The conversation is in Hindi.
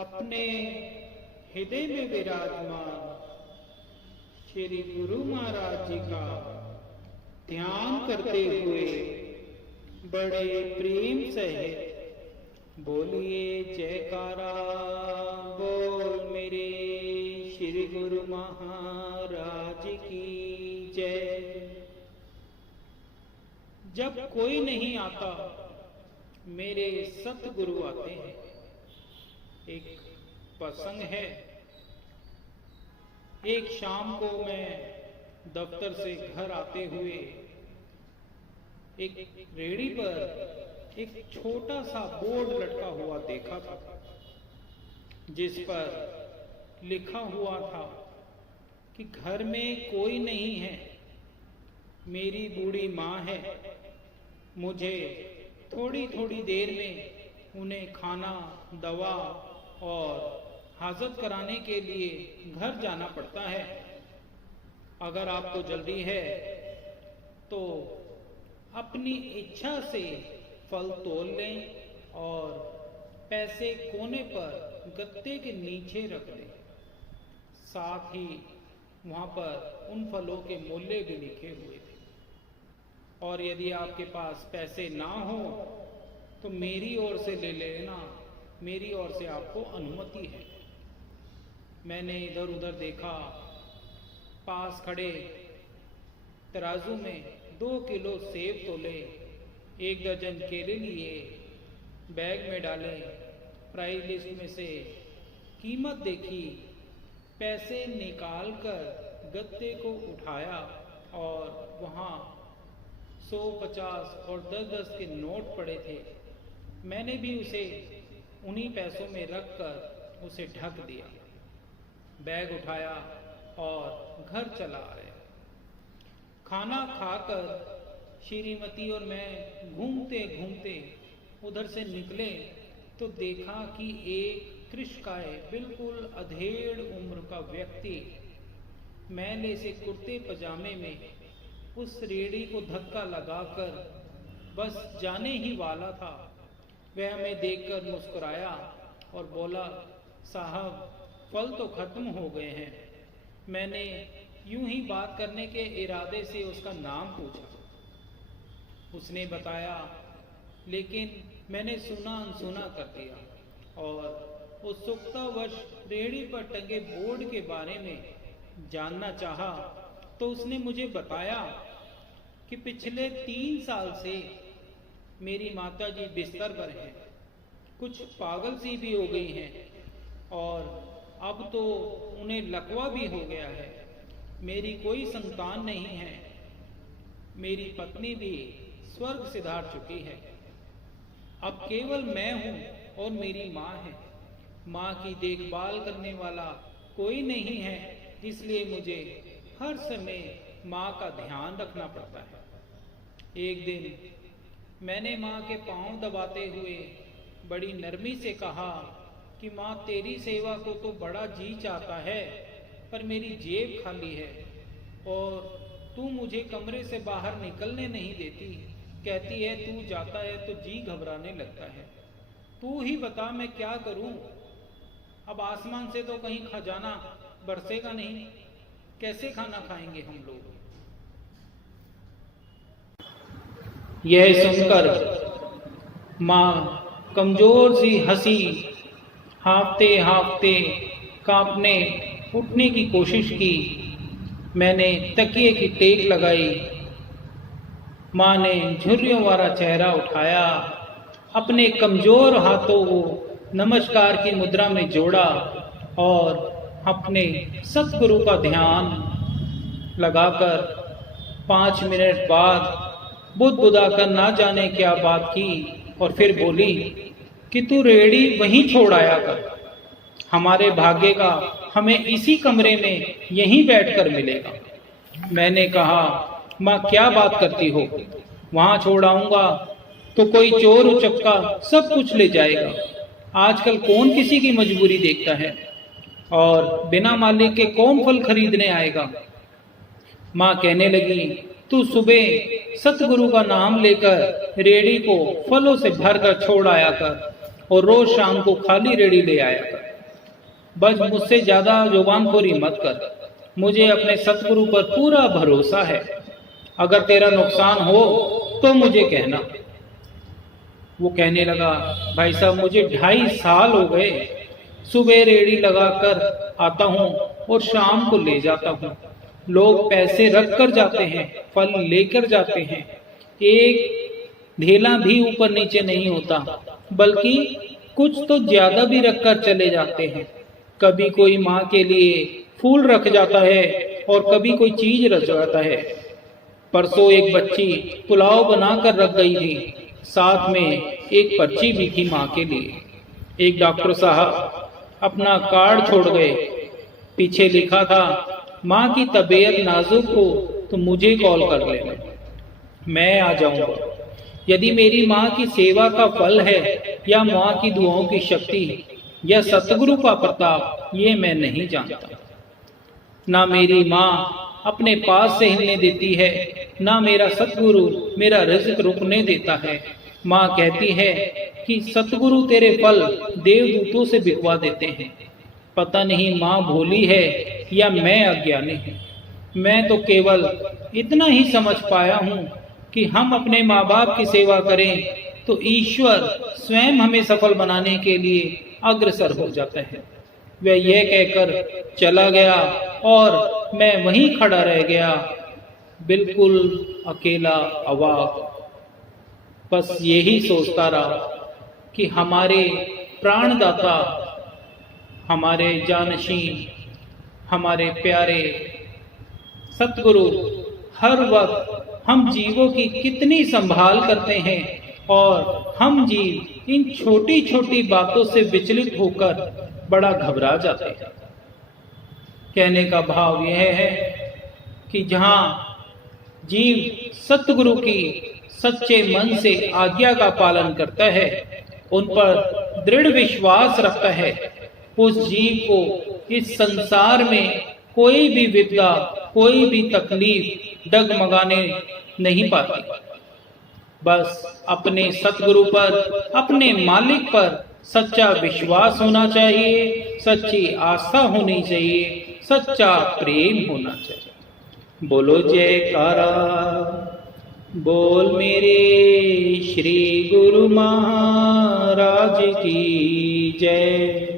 अपने हृदय में विराजमान श्री गुरु महाराज जी का ध्यान करते हुए बड़े प्रेम सहित बोलिए जयकारा बोल मेरे श्री गुरु महाराज की जय। जब कोई नहीं आता मेरे सतगुरु आते हैं। एक प्रसंग है, एक शाम को मैं दफ्तर से घर आते हुए एक रेहड़ी पर एक छोटा सा बोर्ड लटका हुआ देखा था, जिस पर लिखा हुआ था कि घर में कोई नहीं है, मेरी बूढ़ी माँ है, मुझे थोड़ी थोड़ी देर में उन्हें खाना, दवा और हाजत कराने के लिए घर जाना पड़ता है। अगर आपको जल्दी है तो अपनी इच्छा से फल तोल लें और पैसे कोने पर गत्ते के नीचे रख लें। साथ ही वहाँ पर उन फलों के मूल्य भी लिखे हुए थे। और यदि आपके पास पैसे ना हो तो मेरी ओर से ले लेना, मेरी ओर से आपको अनुमति है। मैंने इधर उधर देखा, पास खड़े तराजू में 2 किलो सेब तोले, 1 दर्जन केले लिए, बैग में डाले, प्राइस लिस्ट में से कीमत देखी, पैसे निकाल कर गत्ते को उठाया और वहाँ 100, 50 और 10-10 के नोट पड़े थे। मैंने भी उसे उन्हीं पैसों में रखकर उसे ढक दिया, बैग उठाया और घर चला आया। खाना खाकर श्रीमती और मैं घूमते घूमते उधर से निकले तो देखा कि एक कृष्णकाय बिल्कुल अधेड़ उम्र का व्यक्ति मैले से कुर्ते पजामे में उस रेहड़ी को धक्का लगाकर बस जाने ही वाला था। वह हमें देखकर मुस्कुराया और बोला, साहब फल तो खत्म हो गए हैं। मैंने यूं ही बात करने के इरादे से उसका नाम पूछा। उसने बताया, लेकिन मैंने सुना अनसुना कर दिया और उत्सुकतावश रेहड़ी पर टंगे बोर्ड के बारे में जानना चाहा तो उसने मुझे बताया कि पिछले 3 साल से मेरी माताजी बिस्तर पर हैं, कुछ पागल सी भी हो गई हैं और अब तो उन्हें लकवा भी हो गया है। मेरी कोई संतान नहीं है। मेरी पत्नी भी स्वर्ग सिधार चुकी है। अब केवल मैं हूँ और मेरी माँ है। माँ की देखभाल करने वाला कोई नहीं है, इसलिए मुझे हर समय माँ का ध्यान रखना पड़ता है। एक दिन मैंने माँ के पांव दबाते हुए बड़ी नरमी से कहा कि माँ, तेरी सेवा को तो बड़ा जी चाहता है, पर मेरी जेब खाली है और तू मुझे कमरे से बाहर निकलने नहीं देती। कहती है तू जाता है तो जी घबराने लगता है। तू ही बता मैं क्या करूं? अब आसमान से तो कहीं खजाना बरसेगा नहीं, कैसे खाना खाएंगे हम लोग? यह सुनकर माँ कमजोर सी हंसी, हांफते हांफते कांपने उठने की कोशिश की। मैंने तकिए की टेक लगाई। माँ ने झुर्रियों वाला चेहरा उठाया, अपने कमजोर हाथों को नमस्कार की मुद्रा में जोड़ा और अपने सतगुरु का ध्यान लगाकर 5 मिनट बाद बुदबुदा कर ना जाने क्या बात की और फिर बोली कि तू रेहड़ी वहीं छोड़ आया कर। हमारे भाग्य का हमें इसी कमरे में यहीं बैठकर मिलेगा। मैंने कहा, माँ क्या बात करती हो? वहां छोड़ आऊंगा तो कोई चोर उचक्का सब कुछ ले जाएगा। आजकल कौन किसी की मजबूरी देखता है और बिना मालिक के कौन फल खरीदने आएगा? माँ कहने लगी, तू सुबह सतगुरु का नाम लेकर रेहड़ी को फलों से भरकर छोड़ आया कर और रोज शाम को खाली रेहड़ी ले आया कर। बस मुझसे ज्यादा जुबानखोरी मत कर। मुझे अपने सतगुरु पर पूरा भरोसा है। अगर तेरा नुकसान हो तो मुझे कहना। वो कहने लगा, भाई साहब मुझे 2.5 साल हो गए, सुबह रेड़ी लगाकर आता हूँ और शाम को ले जाता हूँ। लोग पैसे रख कर जाते हैं, फल लेकर जाते हैं, एक ढेला भी ऊपर नीचे नहीं होता, बल्कि कुछ तो ज्यादा भी रख कर चले जाते हैं। कभी कोई माँ के लिए फूल रख जाता है और कभी कोई चीज रख जाता है। परसों एक बच्ची पुलाव बनाकर रख गई थी, साथ में एक पर्ची भी थी माँ के लिए। एक डॉक्टर साहब अपना कार्ड छोड़ गए, पीछे लिखा था, माँ की तबीयत नाजुक हो तो मुझे कॉल कर लेना, मैं आ जाऊंगा। यदि मेरी माँ की सेवा का फल है या माँ की दुआओं की शक्ति या सतगुरु का प्रताप, ये मैं नहीं जानता। ना मेरी माँ अपने पास से हिलने देती है, ना मेरा सतगुरु मेरा रिज़्क रुकने देता है। माँ कहती है कि सतगुरु तेरे फल देवदूतों से बिकवा देते हैं। पता नहीं माँ भोली है या मैं अज्ञानी हूँ। मैं तो केवल इतना ही समझ पाया हूँ कि हम अपने माँ बाप की सेवा करें तो ईश्वर स्वयं हमें सफल बनाने के लिए अग्रसर हो जाता है। वह यह कहकर चला गया और मैं वहीं खड़ा रह गया, बिल्कुल अकेला, अवाक। बस यही सोचता रहा कि हमारे प्राणदाता, हमारे जानशीन, हमारे प्यारे सतगुरु हर वक्त हम जीवों की कितनी संभाल करते हैं और हम जीव इन छोटी छोटी बातों से विचलित होकर बड़ा घबरा जाते हैं। कहने का भाव यह है कि जहाँ जीव सतगुरु की सच्चे मन से आज्ञा का पालन करता है, उन पर दृढ़ विश्वास रखता है, उस जीव को इस संसार में कोई भी विपदा, कोई भी तकलीफ डगमगाने नहीं पाती। बस अपने सतगुरु पर, अपने मालिक पर सच्चा विश्वास होना चाहिए, सच्ची आस्था होनी चाहिए, सच्चा प्रेम होना चाहिए। बोलो जयकारा, बोल मेरे श्री गुरु महाराज की जय।